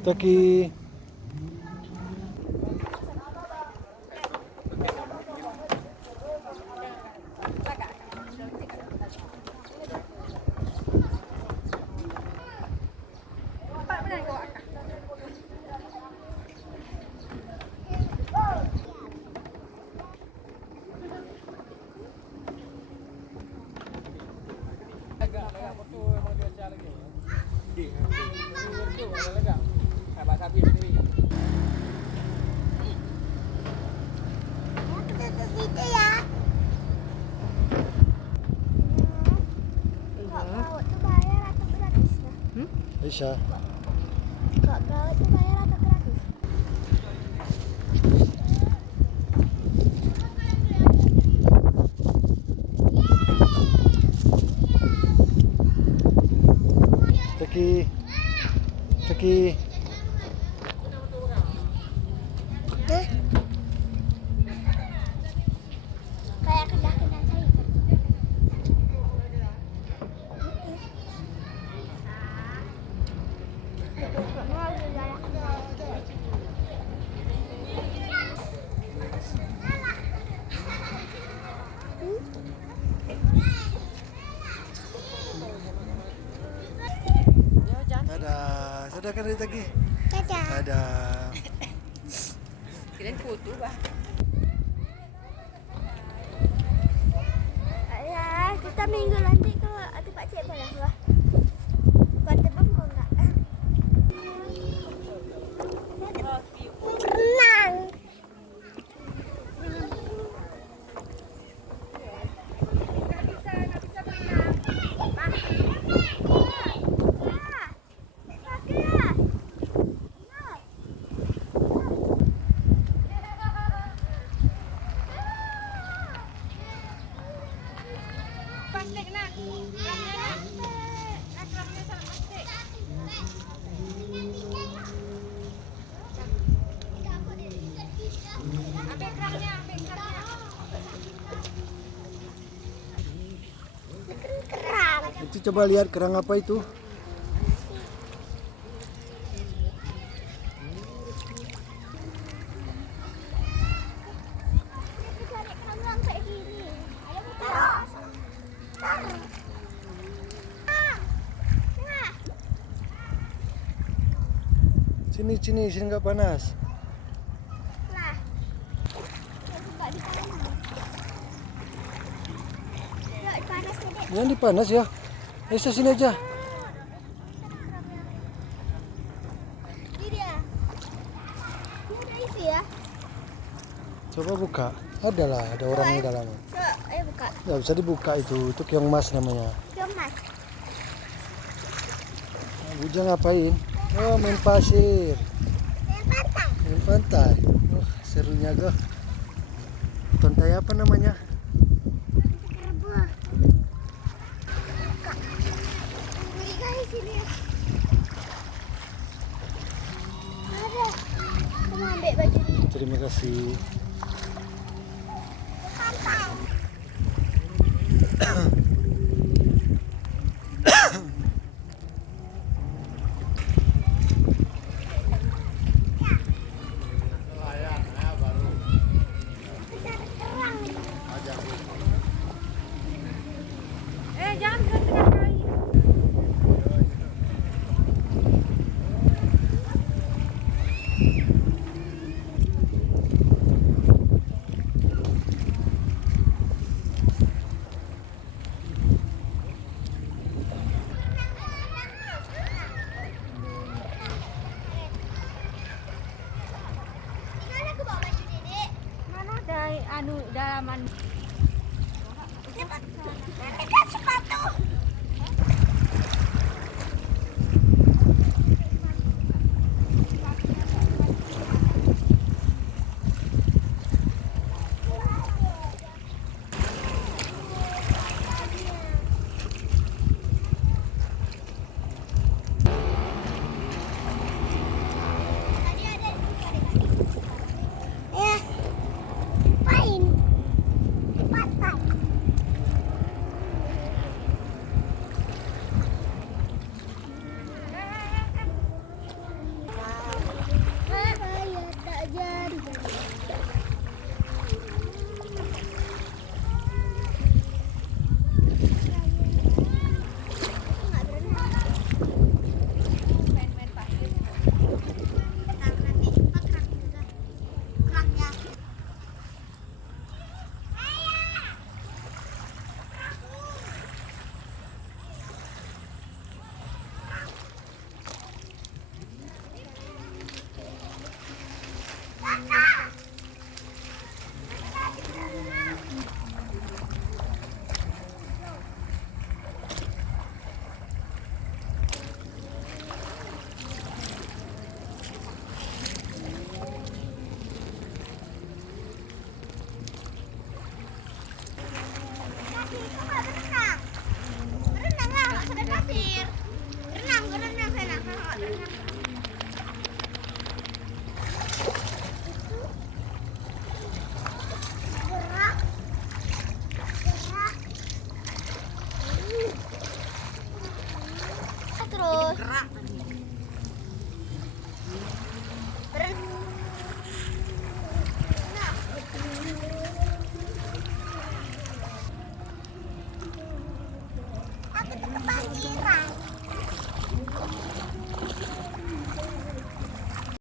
Taki. Aisyah. Kok kau itu bayar atau gratis? Taki. Taki. Hah? Kayak kedakinan saya. Dadah. Sudah kan Taki? Dadah. Dadah. Kirain foto bah. Ayah, kita minggu nanti ke tempat cik boleh lah. Kau tebak kau enggak? Renang. Kerang. Itu coba lihat kerang apa itu? Kita cari kerang kayak gini. Taruh. Taruh. Nah. Sini nggak panas. Nah. Buka di tangan. Yuk, panas sedikit. Jangan dipanas ya. Aisyah sini aja. Ini dia. Ini udah isi ya. Coba buka. Ada orang di dalam. Coba, ayo buka. Nggak bisa dibuka itu keong mas namanya. Yuk, Mas. Bujang ngapain? Oh, main pasir. Main pantai. Main pantai. Oh, serunya go. Pantai apa namanya? Kerbau. Buka. Ini guys, sini ya. Ada. Kamu ambil baju ini. Terima kasih. Pantai. Jangan ke tengah kali. Mana aku bawa baju Dedek? Mana ada dalaman. Cepat. Nanti kan sepatu. Ya. Main. Pantai. Itu nggak berenang. Berenang lah, nggak sampai pasir. Berenang sana. Nggak berenang. Gerak. Terus. Gerak.